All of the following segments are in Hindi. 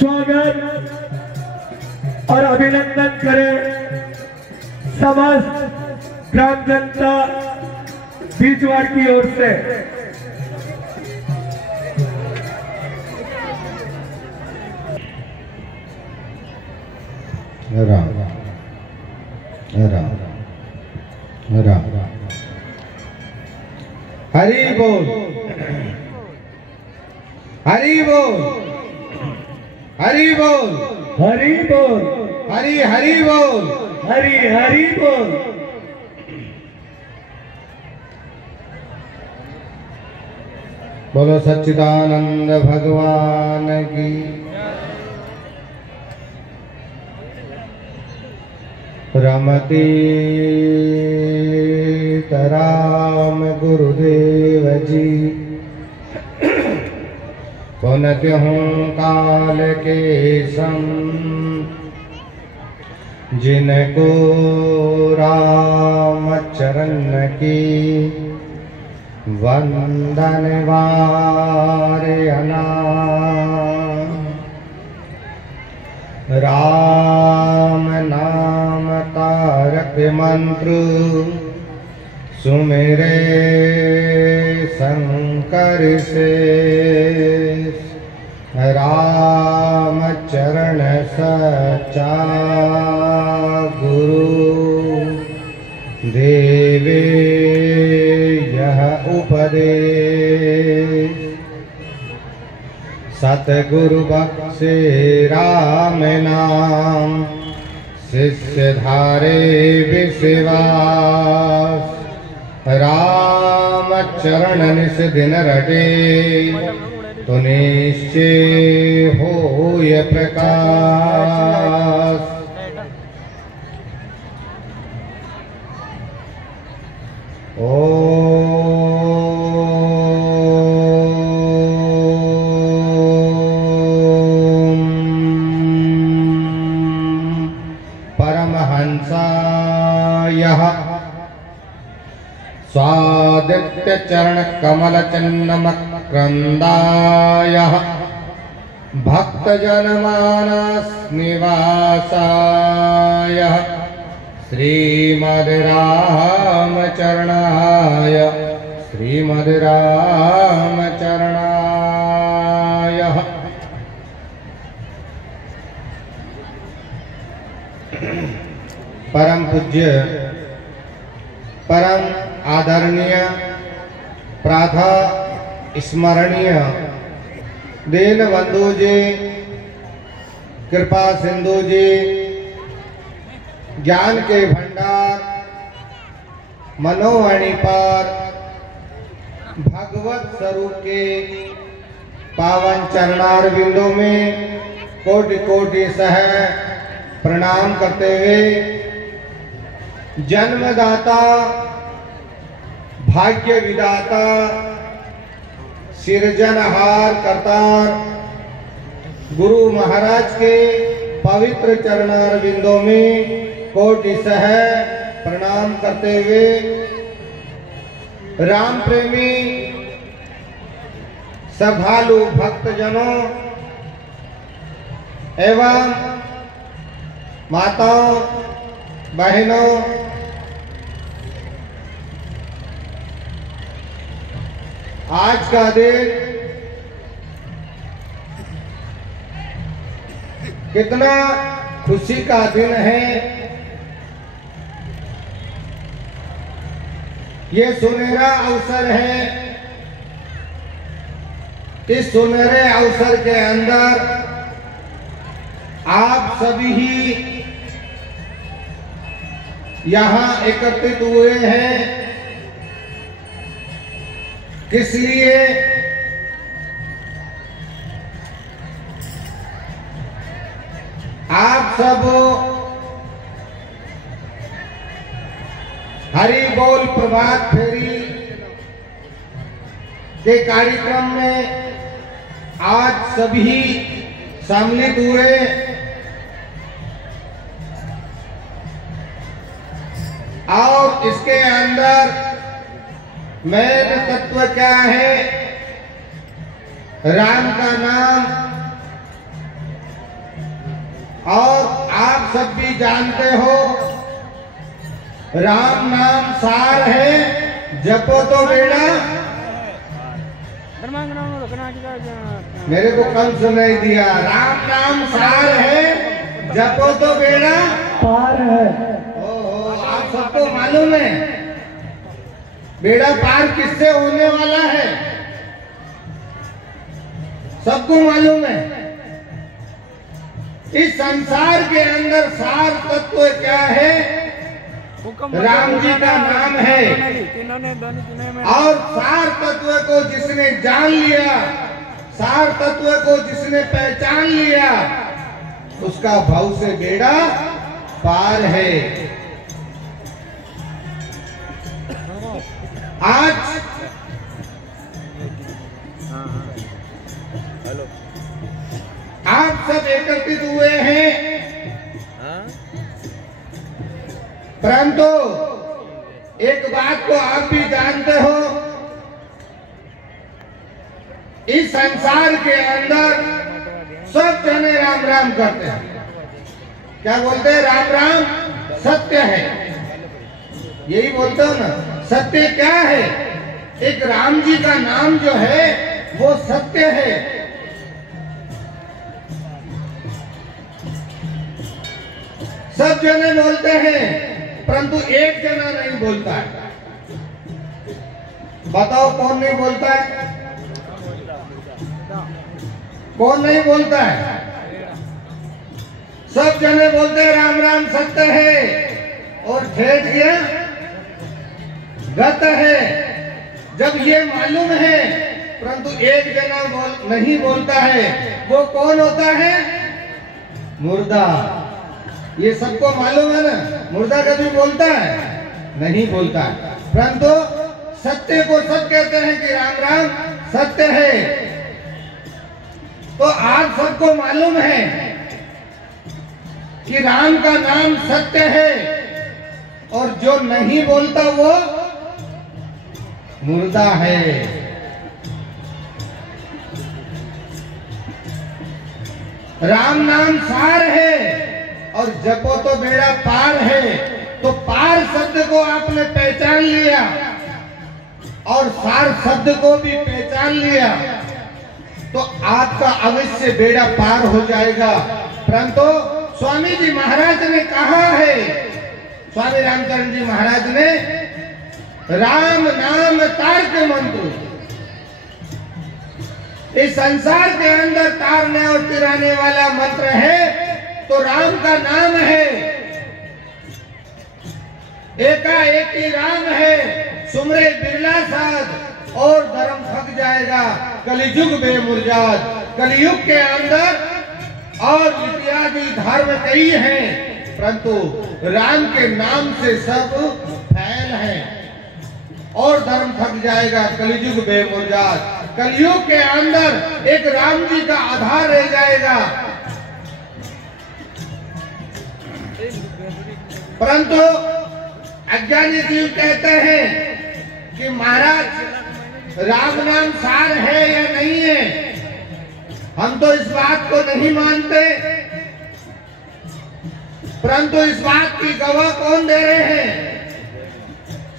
स्वागत और अभिनंदन करें समस्त ग्राम जनता बीजवाड़ की ओर से। राम राम राम हरि बोल हरि बोल हरि बोल हरि बोल हरि हरि बोल हरि हरि बोल। बोलो सच्चिदानंद भगवान की। रमती राम गुरुदेव जी पुनत हूँ काल के संग जिनको राम चरण की वंदन वारे राम नाम तारक मंत्र सुमेरे शंकर से राम चरण सच्चा गुरु देवे यह उपदेश सतगुरु बख्शे राम नाम शिष्य धारे विश्वास राम चरण निस दिन रटे तो निश्चय होय प्रकाश। स्वादित्य चरण कमल चिन्ह मकरंदाय भक्त जन मानस निवासाय श्रीमद् राम चरणाय श्रीमद् राम चरणाय। परम पूज्य परम आदरणीय प्राथा स्मरणीय दीन बंधु जी कृपा सिंधु जी ज्ञान के भंडार मनोवाणी पार भगवत स्वरूप के पावन चरणार बिंदों में कोटि कोटि सह प्रणाम करते हुए जन्मदाता भाग्य विदाता सिरजनहार करतार गुरु महाराज के पवित्र चरणार बिंदों में कोटि सह प्रणाम करते हुए राम प्रेमी श्रद्धालु भक्तजनों एवं माताओं बहनों आज का दिन कितना खुशी का दिन है। ये सुनहरा अवसर है। इस सुनहरे अवसर के अंदर आप सभी ही यहाँ एकत्रित हुए हैं। किस लिए? आप सब हरि बोल प्रभात फेरी के कार्यक्रम में आज सभी सम्मिलित हुए। और इसके अंदर मेन तत्व क्या है? राम का नाम और आप सब भी जानते हो राम नाम सार है, जपो तो बेड़ा। मेरे को कल सुनाई दिया, राम नाम सार है, जपो तो बेड़ा पार है। ओहो, आप सबको मालूम है बेड़ा पार किससे होने वाला है? सबको मालूम है। इस संसार के अंदर सार तत्व क्या है? राम जी का नाम है। और सार तत्व को जिसने जान लिया, सार तत्व को जिसने पहचान लिया, उसका भव से बेड़ा पार है। आज आप सब एकत्रित हुए हैं, परंतु एक बात को आप भी जानते हो, इस संसार के अंदर सब जने राम राम करते हैं। क्या बोलते हैं? राम राम सत्य है, यही बोलते हो ना। सत्य क्या है? एक राम जी का नाम जो है वो सत्य है। सब जने बोलते हैं, परंतु एक जना नहीं बोलता है। बताओ कौन नहीं बोलता है? कौन नहीं बोलता है? सब जने बोलते हैं राम राम सत्य है और ठेठ ये गत है। जब ये मालूम है, परंतु एक जना नहीं बोलता है, वो कौन होता है? मुर्दा। ये सबको मालूम है ना, मुर्दा कभी बोलता है? नहीं बोलता है। परंतु सत्य को सब कहते हैं कि राम राम सत्य है। तो आप सबको मालूम है कि राम का नाम सत्य है, और जो नहीं बोलता वो मुर्दा है। राम नाम सार है और जपो तो बेड़ा पार है। तो पार शब्द को आपने पहचान लिया और सार शब्द को भी पहचान लिया, तो आपका अवश्य बेड़ा पार हो जाएगा। परंतु स्वामी जी महाराज ने कहा है, स्वामी रामचंद्र जी महाराज ने, राम नाम तारक मंत्र। इस संसार के अंदर तारने और तिराने वाला मंत्र है तो राम का नाम है। एकाएक ही राम है, सुमरे बिरला साध और धर्म थक जाएगा, कलियुग बेमुरजाद। कलियुग के अंदर और इत्यादि धर्म कई हैं, परंतु राम के नाम से सब फैल हैं और धर्म थक जाएगा, कलियुग बेमुरजाद। कलयुग के अंदर एक राम जी का आधार रह जाएगा। परंतु अज्ञानी जीव कहते हैं कि महाराज राम नाम सार है या नहीं है, हम तो इस बात को नहीं मानते। परंतु इस बात की गवाह कौन दे रहे हैं?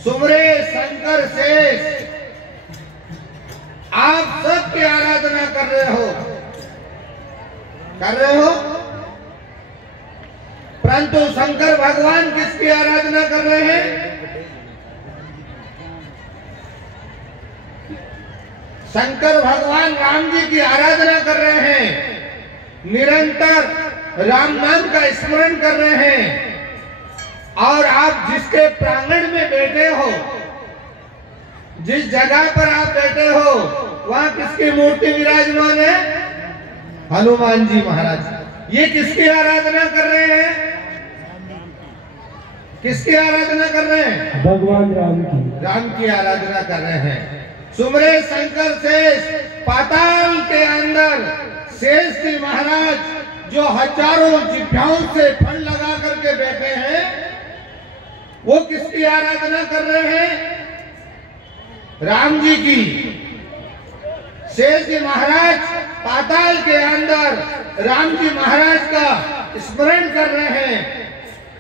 सुमरे शंकर शेष। आप सब की आराधना कर रहे हो, कर रहे हो, परंतु शंकर भगवान किसकी आराधना कर रहे हैं? शंकर भगवान राम जी की आराधना कर रहे हैं, निरंतर राम नाम का स्मरण कर रहे हैं। और आप जिसके प्रांगण में बैठे हो, जिस जगह पर आप बैठे हो, वहां किसकी मूर्ति विराजमान है? हनुमान जी महाराज। ये किसकी आराधना कर रहे हैं? किसकी आराधना कर रहे हैं? भगवान राम की। राम की आराधना कर रहे हैं। सुमरे शंकर शेष। पाताल के अंदर शेष जी महाराज जो हजारों जिभ्याओं से फल लगा करके बैठे हैं, वो किसकी आराधना कर रहे हैं? राम जी की। शेष जी महाराज पाताल के अंदर राम जी महाराज का स्मरण कर रहे हैं।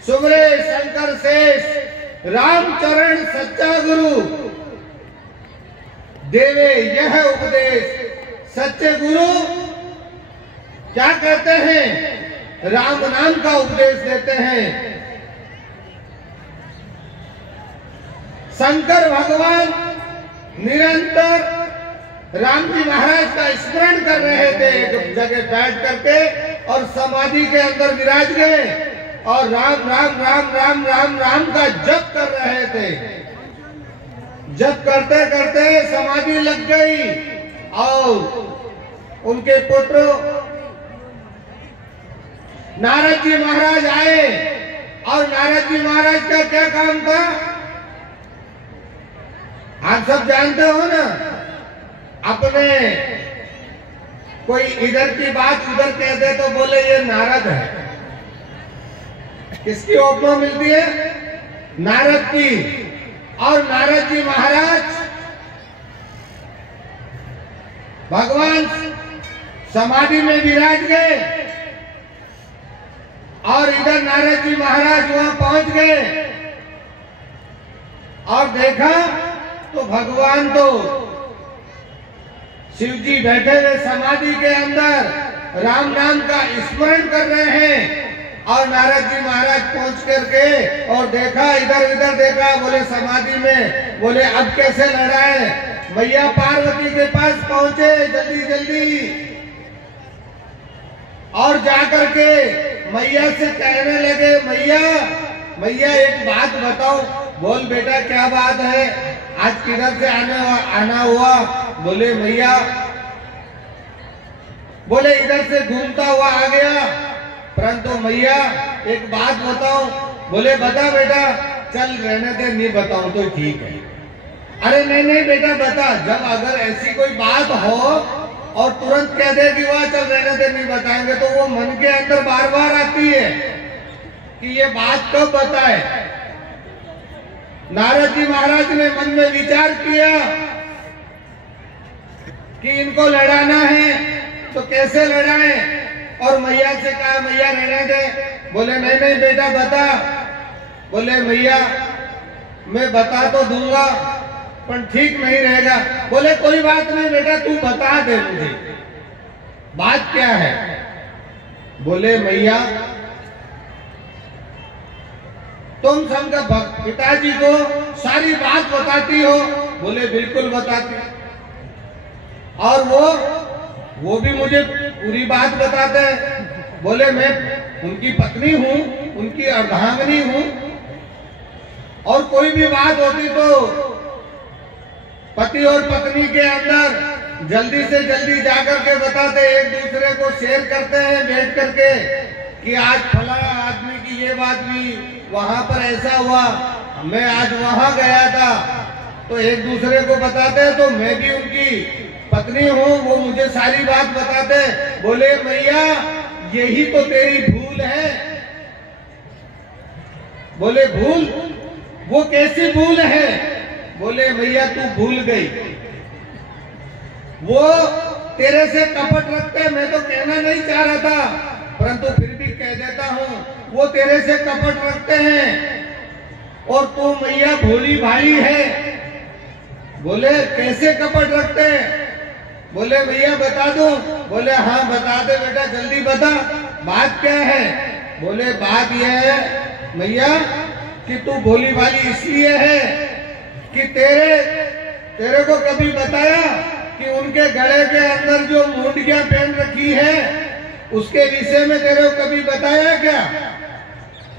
सुमरे शंकर शेष रामचरण सच्चा गुरु, देवे यह उपदेश। सच्चे गुरु क्या कहते हैं? राम नाम का उपदेश देते हैं। शंकर भगवान निरंतर राम जी महाराज का स्मरण कर रहे थे, एक जगह बैठ करके, और समाधि के अंदर विराज गए और राम राम राम राम राम राम का जप कर रहे थे। जप करते करते समाधि लग गई और उनके पुत्र नारद जी महाराज आए। और नारद जी महाराज का क्या काम था? आप सब जानते हो ना, अपने कोई इधर की बात उधर कह दे तो बोले ये नारद है। किसकी उपमा मिलती है? नारद की। और नारद जी महाराज भगवान समाधि में विराज गए और इधर नारद जी महाराज वहां पहुंच गए और देखा तो भगवान तो शिव जी बैठे हुए समाधि के अंदर राम नाम का स्मरण कर रहे हैं। और नारद जी महाराज पहुंच करके और देखा, इधर उधर देखा, बोले समाधि में, बोले अब कैसे लड़ाए। मैया पार्वती के पास पहुंचे जल्दी जल्दी और जाकर के मैया से कहने लगे, मैया एक बात बताओ। बोल बेटा क्या बात है, आज किधर से आना हुआ? बोले मैया, बोले इधर से घूमता हुआ आ गया, परंतु मैया एक बात बताओ। बोले बता बेटा। चल रहने दे, नहीं बताऊं तो ठीक है। अरे नहीं नहीं बेटा बता। जब अगर ऐसी कोई बात हो और तुरंत कह दे कि वह चल रहने दे नहीं बताएंगे, तो वो मन के अंदर बार बार आती है कि ये बात कब बताए। नारद जी महाराज ने मन में विचार किया कि इनको लड़ाना है तो कैसे लड़ाएं, और मैया से कहा मैया रहने दे। बोले नहीं नहीं बेटा बता। बोले मैया मैं बता तो दूंगा पर ठीक नहीं रहेगा। बोले कोई बात नहीं बेटा, तू बता दे मुझे बात क्या है। बोले मैया तुम शंकर पिताजी को सारी बात बताती हो। बोले बिल्कुल बताती। और वो भी मुझे पूरी बात बताते हैं। बोले मैं उनकी पत्नी हूँ, उनकी अर्धांगिनी हूँ, और कोई भी बात होती तो पति और पत्नी के अंदर जल्दी से जल्दी जाकर के बताते, एक दूसरे को शेयर करते हैं बैठ करके कि आज फलाना आदमी की ये बात हुई, वहां पर ऐसा हुआ, मैं आज वहां गया था, तो एक दूसरे को बताते हैं। तो मैं भी उनकी पत्नी हूँ, वो मुझे सारी बात बताते। बोले मैया यही तो तेरी भूल है। बोले भूल? वो कैसी भूल है? बोले मैया तू भूल गई। वो तेरे से कपट रखते, मैं तो कहना नहीं चाह रहा था परंतु फिर भी कह देता हूँ, वो तेरे से कपट रखते हैं और तू मैया भोली भाली है। बोले कैसे कपट रखते हैं? बोले भैया बता दूं? बोले हाँ बता दे बेटा, जल्दी बता बात क्या है। बोले बात यह है भैया कि तू भोली भाली इसलिए है कि तेरे को कभी बताया कि उनके गले के अंदर जो मूंडियां पहन रखी है उसके विषय में तेरे को कभी बताया क्या?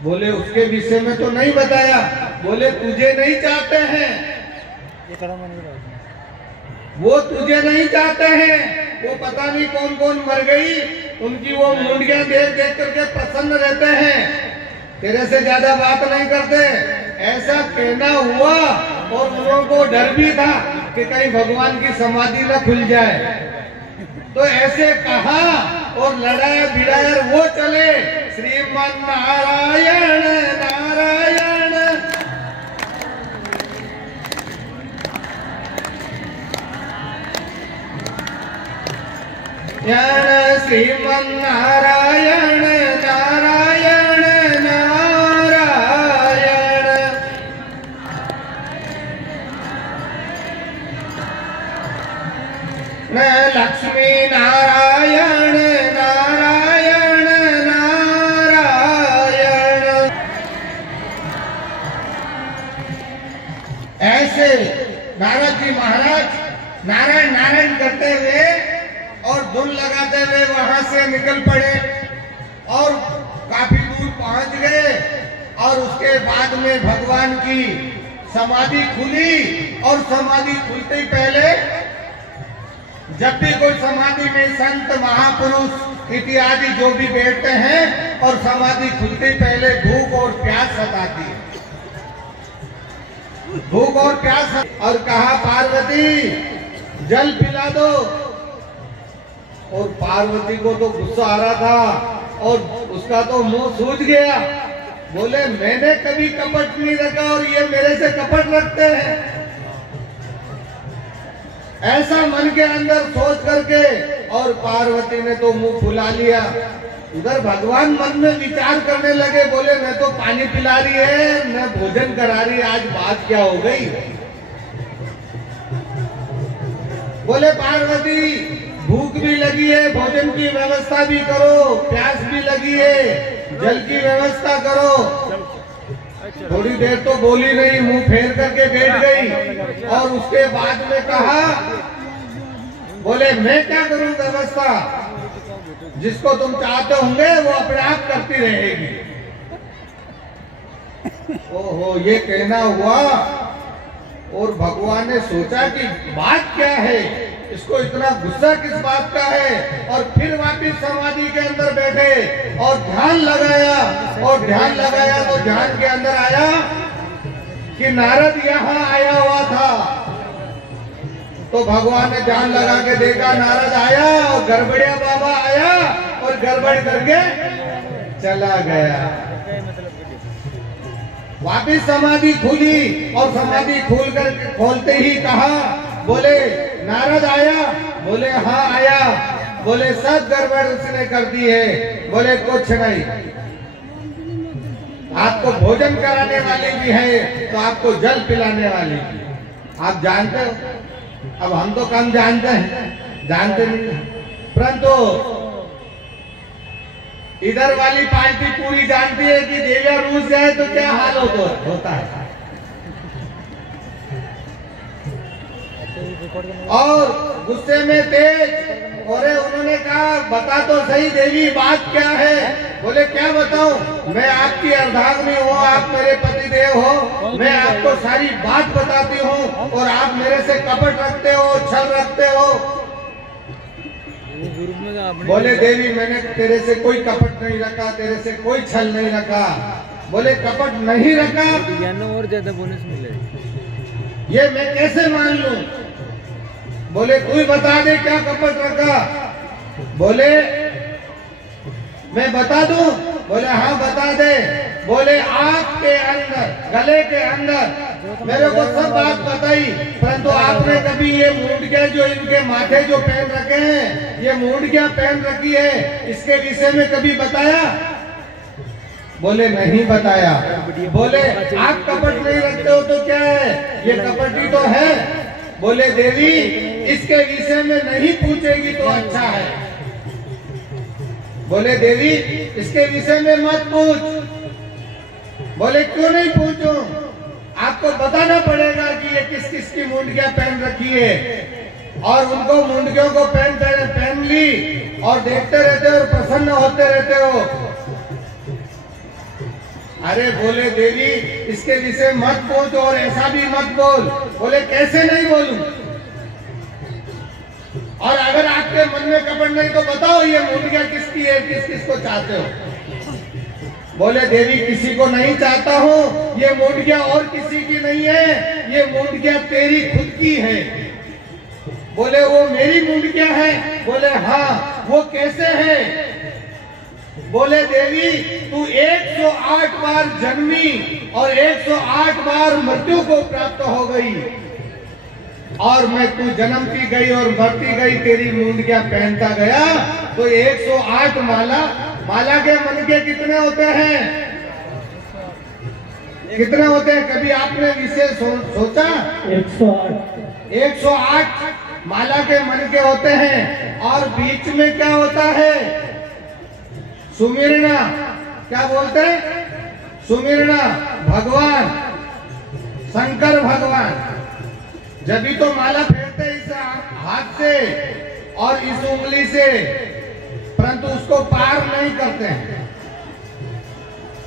बोले उसके विषय में तो नहीं बताया। बोले तुझे नहीं चाहते हैं, वो तुझे नहीं चाहते हैं, वो पता नहीं कौन कौन मर गई, उनकी वो मुंडियां देख देख करके प्रसन्न रहते हैं, तेरे से ज्यादा बात नहीं करते। ऐसा कहना हुआ और उन लोगों को डर भी था कि कहीं भगवान की समाधि न खुल जाए। तो ऐसे कहा और लड़ाया भिड़ाया वो चले। श्रीमन नारायण नारायण श्रीमन नारायण नारायण निकल पड़े और काफी दूर पहुंच गए। और उसके बाद में भगवान की समाधि खुली और समाधि खुलते ही पहले, जब भी कोई समाधि में संत महापुरुष इत्यादि जो भी बैठते हैं और समाधि खुलते ही पहले भूख और प्यास सताती है, भूख और प्यास। और कहा पार्वती जल पिला दो। और पार्वती को तो गुस्सा आ रहा था और उसका तो मुंह सूज गया। बोले मैंने कभी कपट नहीं रखा और ये मेरे से कपट रखते हैं। ऐसा मन के अंदर सोच करके और पार्वती ने तो मुंह फुला लिया। उधर भगवान मन में विचार करने लगे, बोले मैं तो पानी पिला रही है, मैं भोजन करा रही है, आज बात क्या हो गई। बोले पार्वती भूख भी लगी है, भोजन की व्यवस्था भी करो, प्यास भी लगी है, जल की व्यवस्था करो। थोड़ी देर तो बोली नहीं, मुंह फेर करके बैठ गई। और उसके बाद में कहा, बोले मैं क्या करूं व्यवस्था, जिसको तुम चाहते होंगे वो अपने आप करती रहेगी। ओहो ये कहना हुआ। और भगवान ने सोचा कि बात क्या है, इसको इतना गुस्सा किस बात का है। और फिर वापिस समाधि के अंदर बैठे और ध्यान लगाया। और ध्यान लगाया तो ध्यान के अंदर आया कि नारद यहाँ आया हुआ था। तो भगवान ने ध्यान लगा के देखा, नारद आया और गड़बड़िया बाबा आया और गड़बड़ करके चला गया। वापिस समाधि खुली और समाधि खोलते ही कहा, बोले नारद आया। बोले हाँ आया। बोले सब गड़बड़ उसने कर दी है। बोले कुछ नहीं, आपको भोजन कराने वाली भी है तो आपको जल पिलाने वाली भी। आप जानते हो, अब हम तो कम जानते हैं, जानते नहीं, परंतु इधर वाली पार्टी पूरी जानती है कि देविया रूस जाए तो क्या हाल होता है। और गुस्से में तेज। और उन्होंने कहा बता तो सही देवी बात क्या है। बोले क्या बताऊं, मैं आपकी अर्धांगिनी हूँ, आप मेरे पतिदेव हो, मैं आपको सारी बात बताती हूँ और आप मेरे से कपट रखते हो, छल रखते हो। बोले देवी मैंने तेरे से कोई कपट नहीं रखा, तेरे से कोई छल नहीं रखा। बोले कपट नहीं रखा और ज्यादा बोनस मिले, ये मैं कैसे मान लूं। बोले तू ही बता दे क्या कपट रखा। बोले मैं बता दूं। बोले हाँ बता दे। बोले आपके अंदर, गले के अंदर मेरे को सब बात बताई, परंतु आपने कभी ये मूंढिया जो इनके माथे जो पहन रखे हैं, ये मूंढिया पहन रखी है, इसके विषय में कभी बताया। बोले नहीं बताया। बोले आप कपट नहीं रखते हो तो क्या है, ये कपटी तो है। बोले देवी इसके विषय में नहीं पूछेगी तो अच्छा है। बोले देवी इसके विषय में मत पूछ। बोले क्यों नहीं पूछूं, आपको बताना पड़ेगा कि ये किस किस की मूंढिया पहन रखी है। और उनको मूंढियों को पहन ली और देखते रहते हो और प्रसन्न होते रहते हो। अरे बोले देवी इसके विषय मत पूछ और ऐसा भी मत बोल। बोले कैसे नहीं बोलूं, और अगर आपके मन में कपट नहीं तो बताओ ये मूंढिया किसकी है, किस किस को चाहते हो। बोले देवी किसी को नहीं चाहता हूँ, ये मूंढिया और किसी की नहीं है, ये मूंढिया तेरी खुद की है। बोले वो मेरी मूंढिया है। बोले हाँ वो कैसे है। बोले देवी तू 108 बार जन्मी और 108 बार मृत्यु को प्राप्त हो गई, और मैं तू जन्मती गई और मरती गई, तेरी मूंढिया पहनता गया। तो 108 माला के मन के कितने होते हैं, कितने होते हैं, कभी आपने विषय सोचा। 108 माला के मन के होते हैं। और बीच में क्या होता है, सुमिरना। क्या बोलते हैं, सुमिरना। भगवान शंकर भगवान जब भी तो माला फेरते इस हाथ से और इस उंगली से परंतु उसको पार नहीं करते हैं।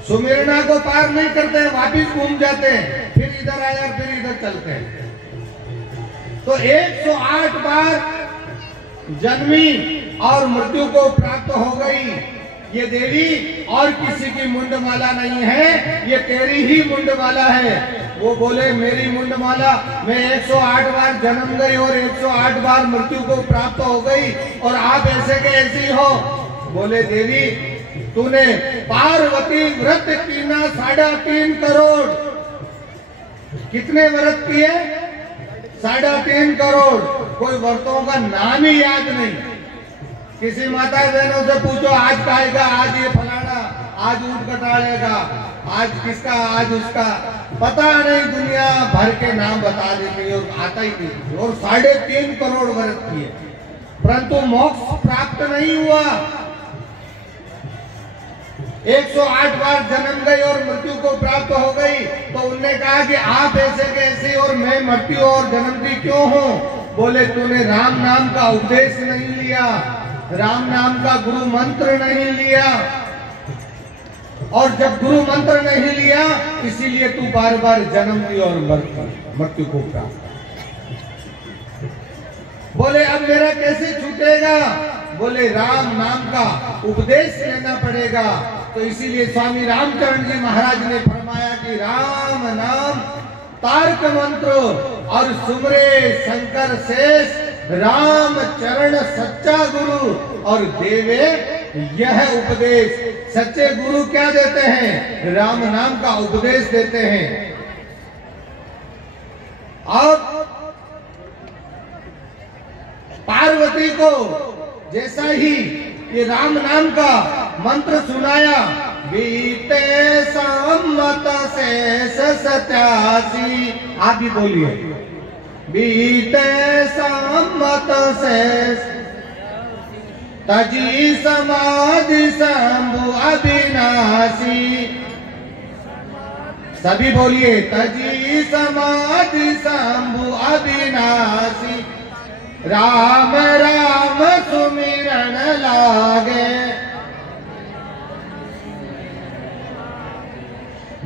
सुमिरना को पार नहीं करते हैं, वापिस घूम जाते हैं, फिर इधर आया फिर इधर चलते हैं। तो 108 बार जन्मी और मृत्यु को प्राप्त हो गई ये देवी, और किसी की मुंडमाला नहीं है, ये तेरी ही मुंडमाला है। वो बोले मेरी मुंडमाला, मैं 108 बार जन्म गई और 108 बार मृत्यु को प्राप्त हो गई, और आप ऐसे के ऐसी हो। बोले देवी तूने पार्वती व्रत कीना 3.5 करोड़। कितने व्रत किए? 3.5 करोड़। कोई व्रतों का नाम ही याद नहीं। किसी माता बहनों से पूछो आज खाएगा, आज ये फलाना, आज ऊँट कटाड़ेगा, आज किसका, आज उसका, पता नहीं, दुनिया भर के नाम बता देती है और आता ही नहीं। और 3.5 करोड़ व्रत किए, परंतु मोक्ष प्राप्त नहीं हुआ। 108 बार जन्म गई और मृत्यु को प्राप्त हो गई। तो उनने कहा कि आप ऐसे कैसे और मैं मृत्यु और जन्मती क्यों हूँ? बोले तूने राम नाम का उपदेश नहीं लिया, राम नाम का गुरु मंत्र नहीं लिया, और जब गुरु मंत्र नहीं लिया इसीलिए तू बार बार जन्म ली और मृत्यु को प्राप्त। बोले अब मेरा कैसे छूटेगा? बोले राम नाम का उपदेश लेना पड़ेगा। तो इसीलिए स्वामी रामचरण जी महाराज ने फरमाया कि राम नाम तारक मंत्र और सुमरे शंकर शेष, राम चरण सच्चा गुरु और देवे यह उपदेश। सच्चे गुरु क्या देते हैं? राम नाम का उपदेश देते हैं। और पार्वती को जैसा ही ये राम नाम का मंत्र सुनाया, बीते सम्मत शेष 87, आप भी बोलिए, बीते सम्मत शेष तजी समाधि शंभु अविनाशी। सभी बोलिए, तजी समाधि शंभु अविनाशी। राम राम सुमिरन लागे,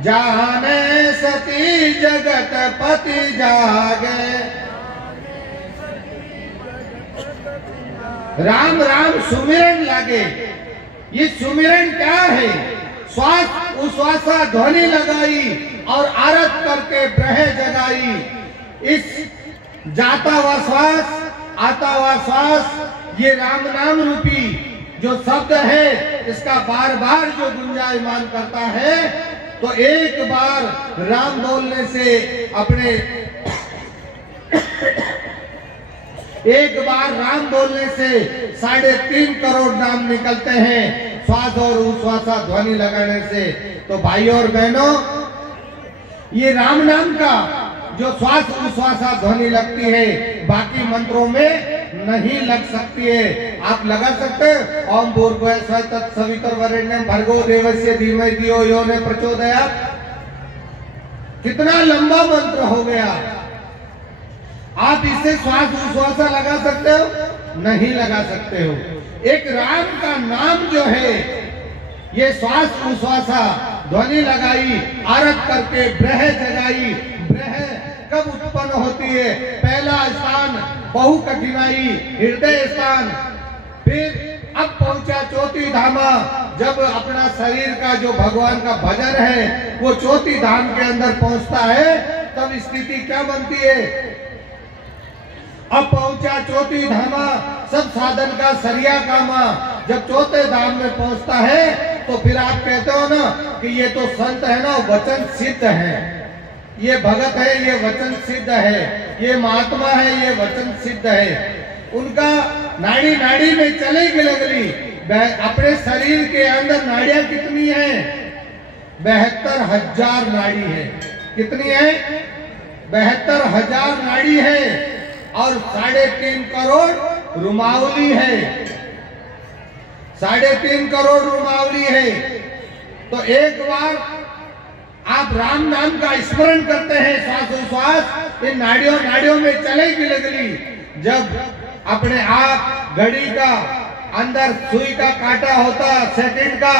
जाने सती जगत पति जागे। राम राम सुमिरन लागे। ये सुमिरन क्या है? श्वास उश्वासा ध्वनि लगाई और आरत करके ब्रह जगाई। इस जाता हुआ श्वास, आता हुआ श्वास, ये राम नाम रूपी जो शब्द है, इसका बार बार जो गुंजायमान करता है, तो एक बार राम बोलने से अपने एक बार राम बोलने से 3.5 करोड़ नाम निकलते हैं, श्वास और उश्वासा ध्वनि लगाने से। तो भाइयों और बहनों, ये राम नाम का जो श्वास उश्वासा ध्वनि लगती है, बाकी मंत्रों में नहीं लग सकती है। आप लगा सकते हैं ओम भूर्भुवः स्वः तत्सवितुर्वरेण्यं भर्गो देवस्य धीमहि धियो यो न प्रचोदयात्। कितना लंबा मंत्र हो गया। आप इसे श्वास उश्वासा लगा सकते हो? नहीं लगा सकते हो। एक राम का नाम जो है, ये श्वास उश्वासा ध्वनि लगाई, आरत करके ब्रह जगाई। ब्रह कब उत्पन्न होती है? पहला स्थान बहु कठिनाई हृदय स्थान, फिर अब पहुंचा चौथी धामा। जब अपना शरीर का जो भगवान का भजन है वो चौथी धाम के अंदर पहुंचता है, तब स्थिति क्या बनती है? अब पहुंचा चौथी धामा, सब साधन का सरिया कामा। जब चौथे धाम में पहुंचता है तो फिर आप कहते हो ना कि ये तो संत है ना, वचन सिद्ध है, ये भगत है, ये वचन सिद्ध है, ये महात्मा है, ये वचन सिद्ध है। उनका नाड़ी नाड़ी में चलेगी लगली। अपने शरीर के अंदर नाड़ियां कितनी हैं? 72,000 नाड़ी है। कितनी है? 72,000 नाड़ी है। और 3.5 करोड़ रुमावली है। 3.5 करोड़ रुमावली है। तो एक बार आप राम नाम का स्मरण करते हैं, श्वासोश्वास इन नाड़ियों नाड़ियों में चलेगी लगली। जब अपने आप घड़ी का अंदर सुई का कांटा होता सेकंड का,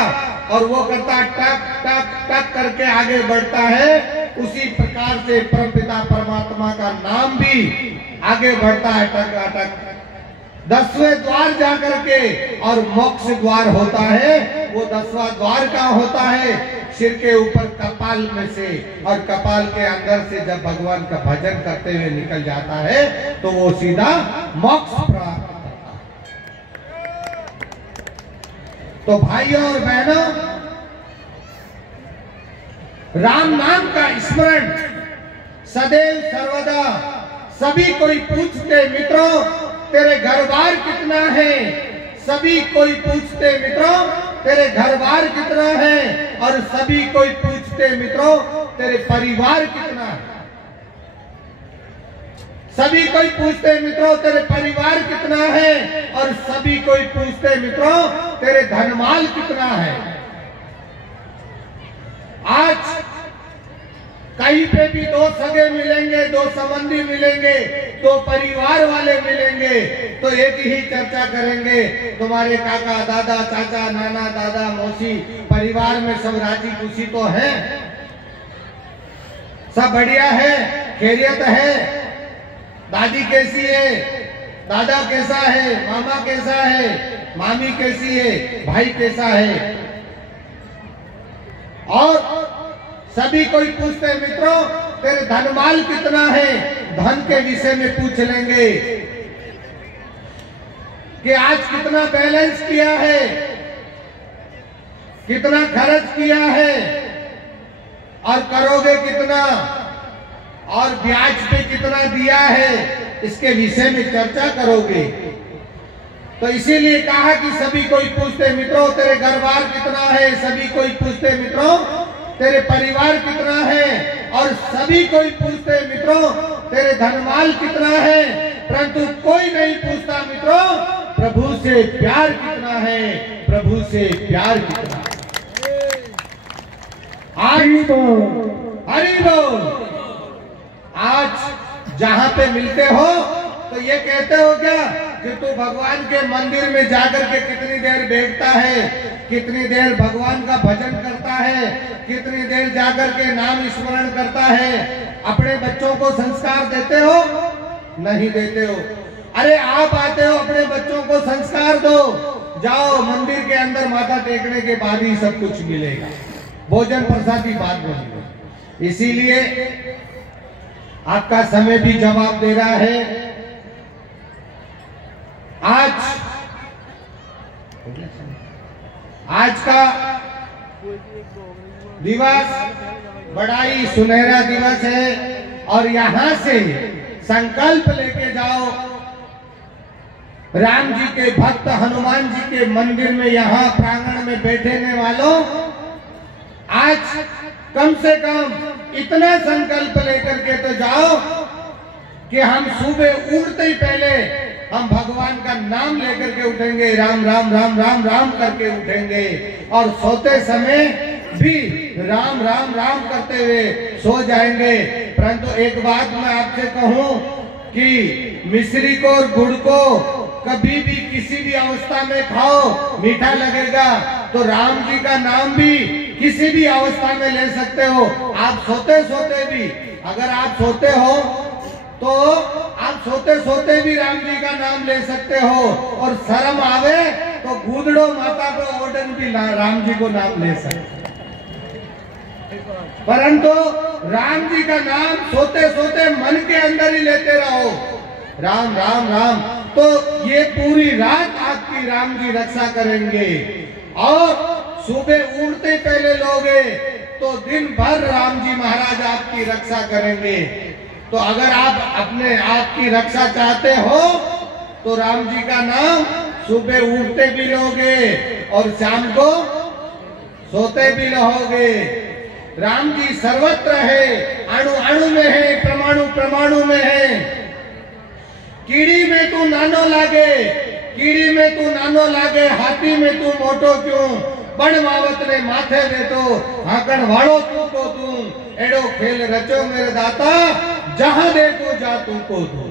और वो करता टक टक टक करके आगे बढ़ता है। उसी प्रकार से परमपिता परमात्मा का नाम भी आगे बढ़ता है टक टक। 10वें द्वार जाकर के और मोक्ष द्वार होता है। वो 10वां द्वार कहाँ होता है? सिर के ऊपर कपाल में से, और कपाल के अंदर से जब भगवान का भजन करते हुए निकल जाता है तो वो सीधा मोक्ष प्राप्त करता है। तो भाइयों और बहनों, राम नाम का स्मरण सदैव सर्वदा सभी कोई पूछते मित्रों तेरे घर बार कितना है, सभी कोई पूछते मित्रों तेरे घर बार कितना है, और सभी कोई पूछते मित्रों तेरे परिवार कितना है। सभी कोई पूछते मित्रों तेरे परिवार कितना है, और सभी कोई पूछते मित्रों तेरे धनमाल कितना है। आज कहीं पे भी दो सगे मिलेंगे, दो संबंधी मिलेंगे, दो परिवार वाले मिलेंगे तो एक ही चर्चा करेंगे, तुम्हारे काका दादा चाचा नाना दादा मौसी परिवार में सब राजी खुशी तो है, सब बढ़िया है, खैरियत है, दादी कैसी है, दादा कैसा है, मामा कैसा है, मामी कैसी है, भाई कैसा है। और सभी कोई पूछते मित्रों तेरे धनमाल कितना है, धन के विषय में पूछ लेंगे कि आज कितना बैलेंस किया है, कितना खर्च किया है, और करोगे कितना, और ब्याज पे कितना दिया है, इसके विषय में चर्चा करोगे। तो इसीलिए कहा कि सभी कोई पूछते मित्रों तेरे घर बार कितना है, सभी कोई पूछते मित्रों तेरे परिवार कितना है, और सभी कोई पूछते मित्रों तेरे धनमाल कितना है, परंतु कोई नहीं पूछता मित्रों प्रभु से प्यार कितना है, प्रभु से प्यार कितना है। हरि बोल। आज जहां पे मिलते हो तो ये कहते हो क्या कि तू भगवान के मंदिर में जाकर के कितनी देर बैठता है, कितनी देर भगवान का भजन करता है, कितनी देर जाकर के नाम स्मरण करता है। अपने बच्चों को संस्कार देते हो? नहीं देते हो। अरे आप आते हो अपने बच्चों को संस्कार दो, जाओ मंदिर के अंदर माथा टेकने के बाद ही सब कुछ मिलेगा, भोजन प्रसाद की बात नहीं। इसीलिए आपका समय भी जवाब दे रहा है। आज का दिवस बड़ा ही सुनहरा दिवस है, और यहां से संकल्प लेके जाओ राम जी के भक्त हनुमान जी के मंदिर में, यहाँ प्रांगण में बैठने वालों, आज कम से कम इतना संकल्प लेकर के तो जाओ कि हम सुबह उठते ही पहले हम भगवान का नाम लेकर के उठेंगे, राम राम राम राम राम करके उठेंगे, और सोते समय भी राम राम राम करते हुए सो जाएंगे। परंतु एक बात मैं आपसे कहूं कि मिश्री को और गुड़ को कभी भी किसी भी अवस्था में खाओ, मीठा लगेगा, तो राम जी का नाम भी किसी भी अवस्था में ले सकते हो। आप सोते सोते भी, अगर आप सोते हो तो आप सोते सोते भी राम जी का नाम ले सकते हो, और शर्म आवे तो गूदड़ो माता पे ओढ़न भी राम जी को नाम ले सकते। परंतु राम जी का नाम सोते सोते मन के अंदर ही लेते रहो, राम राम राम, तो ये पूरी रात आपकी राम जी रक्षा करेंगे। और सुबह उठते पहले लोगे तो दिन भर राम जी महाराज आपकी रक्षा करेंगे। तो अगर आप अपने आप की रक्षा चाहते हो तो राम जी का नाम सुबह उठते भी लोगे और शाम को सोते भी रहोगे। राम जी सर्वत्र है, अणु अणु में है, परमाणु परमाणु में है। कीड़ी में तू नानो लागे, कीड़ी में तू नानो लागे, हाथी में तू मोटो क्यों, बड़ मावत ने माथे बेटो, हाकण वाड़ो तू को तू, एड़ो खेल रचो मेरे दाता, जहां देखो जा तू को तू।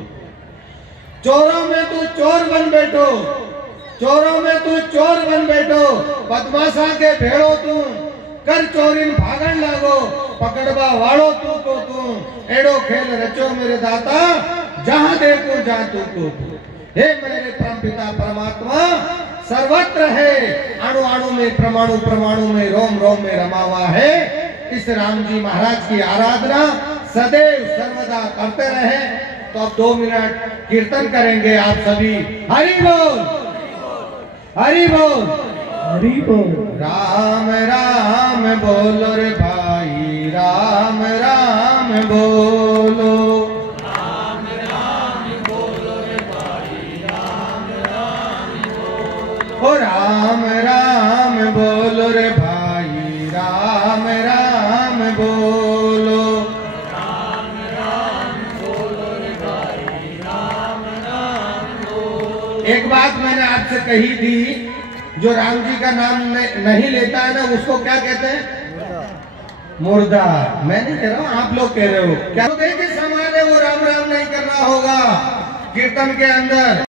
चोरों में तू चोर बन बैठो, चोरों में तू चोर बन बैठो, बदमाशा के भेड़ो तू, कर चोरीन भागन लागो, पकड़वा वाड़ो तू को तू, एड़ो खेल रचो मेरे दाता, जहां देखो जा तू को। हे मेरे परमपिता परमात्मा, सर्वत्र है, अणु अणु में, परमाणु परमाणु में, रोम रोम में रमा हुआ है। इस राम जी महाराज की आराधना सदैव सर्वदा करते रहे। तो अब 2 मिनट कीर्तन करेंगे आप सभी। हरि बोल, हरि बोल, हरि बोल। राम राम बोलो रे भाई, राम राम बोलो, राम राम बोलो रे भाई, राम राम बोलो। ओ राम राम बोलो रे भाई, राम राम बोलो, राम राम बोलो रे भाई, राम राम बोलो। एक बात मैंने आपसे कही थी, जो राम जी का नाम नहीं लेता है ना, उसको क्या कहते हैं? मुर्दा। मैं नहीं कह रहा हूँ, आप लोग कह रहे हो। क्या के समान है वो राम राम नहीं कर रहा होगा कीर्तन के अंदर।